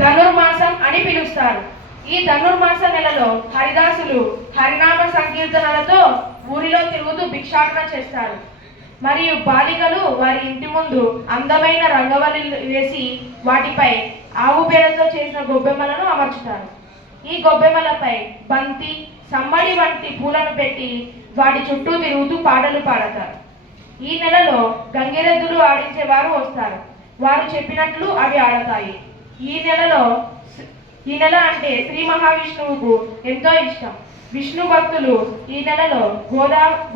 ధనుర్మాసం అని పిలుస్తారు. ఈ ధనుర్మాస నెలలో హరిదాసులు హరినామ సంకీర్తనలతో ఊరిలో తిరుగుతూ భిక్షాటన చేస్తారు. మరియు బాలికలు వారి ఇంటి ముందు అందమైన రంగవల్లి వేసి వాటిపై ఆవు పేడతో చేసిన గొబ్బెమ్మలను అమర్చుతారు. ఈ గొబ్బెమ్మలపై బంతి, సమ్మడి వంటి పూలను పెట్టి వాటి చుట్టూ తిరుగుతూ పాటలు పాడతారు. ఈ నెలలో గంగిరెద్దులు ఆడించేవారు వస్తారు. వారు చెప్పినట్లు అవి ఆడతాయి. ఈ నెల అంటే శ్రీ మహావిష్ణువుకు ఎంతో ఇష్టం. విష్ణు భక్తులు ఈ నెలలో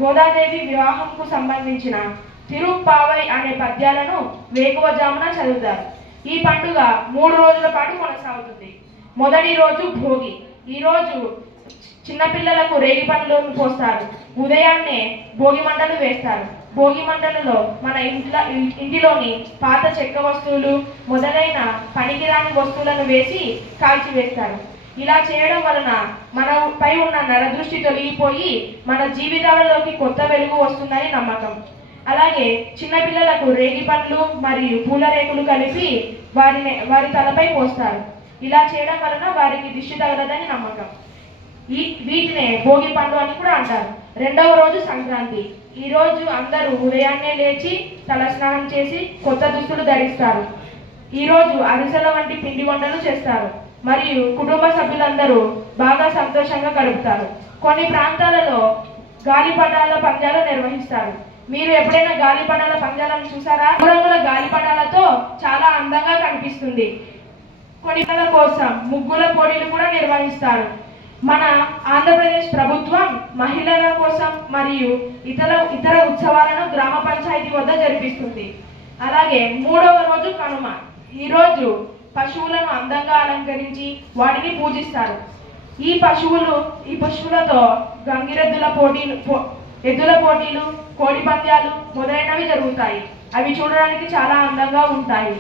గోదాదేవి వివాహంకు సంబంధించిన తిరుప్పావై అనే పద్యాలను వేకువజామున చదువుతారు. ఈ పండుగ 3 రోజుల పాటు కొనసాగుతుంది. మొదటి రోజు భోగి. ఈ రోజు చిన్నపిల్లలకు రేగి పండ్లను పోస్తారు. ఉదయాన్నే భోగి మంటలు వేస్తారు. భోగి మంటలలో మన ఇంటిలోని పాత చెక్క వస్తువులు మొదలైన పనికిరాని వస్తువులను వేసి కాల్చివేస్తారు. ఇలా చేయడం వలన మనపై ఉన్న నరదృష్టి తొలగిపోయి మన జీవితాలలోకి కొత్త వెలుగు వస్తుందని నమ్మకం. అలాగే చిన్నపిల్లలకు రేగి పండ్లు మరియు పూల రేకులు కలిపి వారి తలపై పోస్తారు. ఇలా చేయడం వలన వారికి దిష్టి తగలదని నమ్మకం. వీటినే భోగి పండు అని కూడా అంటారు. రెండవ రోజు సంక్రాంతి. ఈ రోజు అందరూ ఉదయాన్నే లేచి తలస్నానం చేసి కొత్త దుస్తులు ధరిస్తారు. ఈ రోజు అరిసెల వంటి పిండి వంటలు చేస్తారు మరియు కుటుంబ సభ్యులందరూ బాగా సంతోషంగా గడుపుతారు. కొన్ని ప్రాంతాలలో గాలిపటాల పందాలు నిర్వహిస్తారు. మీరు ఎప్పుడైనా గాలిపటాల పందాలను చూసారా? రంగుల గాలిపటాలతో చాలా అందంగా కనిపిస్తుంది. కొన్ని కోసం ముగ్గుల పోటీలు కూడా నిర్వహిస్తారు. మన ఆంధ్రప్రదేశ్ ప్రభుత్వం మహిళల కోసం మరియు ఇతర ఉత్సవాలను గ్రామ పంచాయతీ వద్ద జరిపిస్తుంది. అలాగే 3వ రోజు కనుమ. ఈ రోజు పశువులను అందంగా అలంకరించి వాటిని పూజిస్తారు. ఈ పశువులతో గంగిరెద్దుల ఎద్దుల పోటీలు, కోడి పందాలు మొదలైనవి జరుగుతాయి. అవి చూడడానికి చాలా అందంగా ఉంటాయి.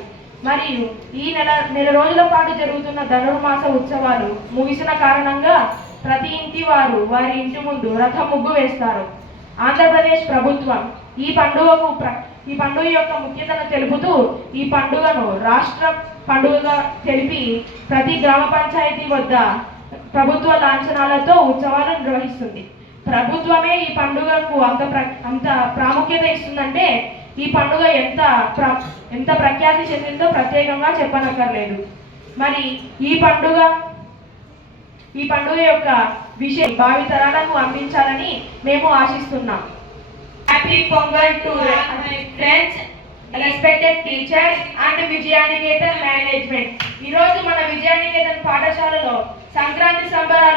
మరియు ఈ నెల రోజుల పాటు జరుగుతున్న ధనుర్మాస ఉత్సవాలు ముగిసిన కారణంగా ప్రతి ఇంటి వారు వారి ఇంటి ముందు రథం ముగ్గు వేస్తారు. ఆంధ్రప్రదేశ్ ప్రభుత్వం ఈ పండుగ యొక్క ముఖ్యతను తెలుపుతూ ఈ పండుగను రాష్ట్ర పండుగగా తెలిపి ప్రతి గ్రామ పంచాయతీ వద్ద ప్రభుత్వ లాంఛనాలతో ఉత్సవాలు నిర్వహిస్తుంది. ప్రభుత్వమే ఈ పండుగకు అంత ప్రాముఖ్యత ఇస్తుందంటే ఈ పండుగ ఎంత ప్రఖ్యాతి చెందిందో ప్రత్యేకంగా చెప్పనక్కర్లేదు. మరి ఈ పండుగ యొక్క విషయం భావితరాలకు అందించాలని మేము ఆశిస్తున్నాం. Happy Pongal to friends, respected teachers and Vijayaniketan management. ఈరోజు మన విజయానికేతన్ పాఠశాలలో సంక్రాంతి సంబరాలు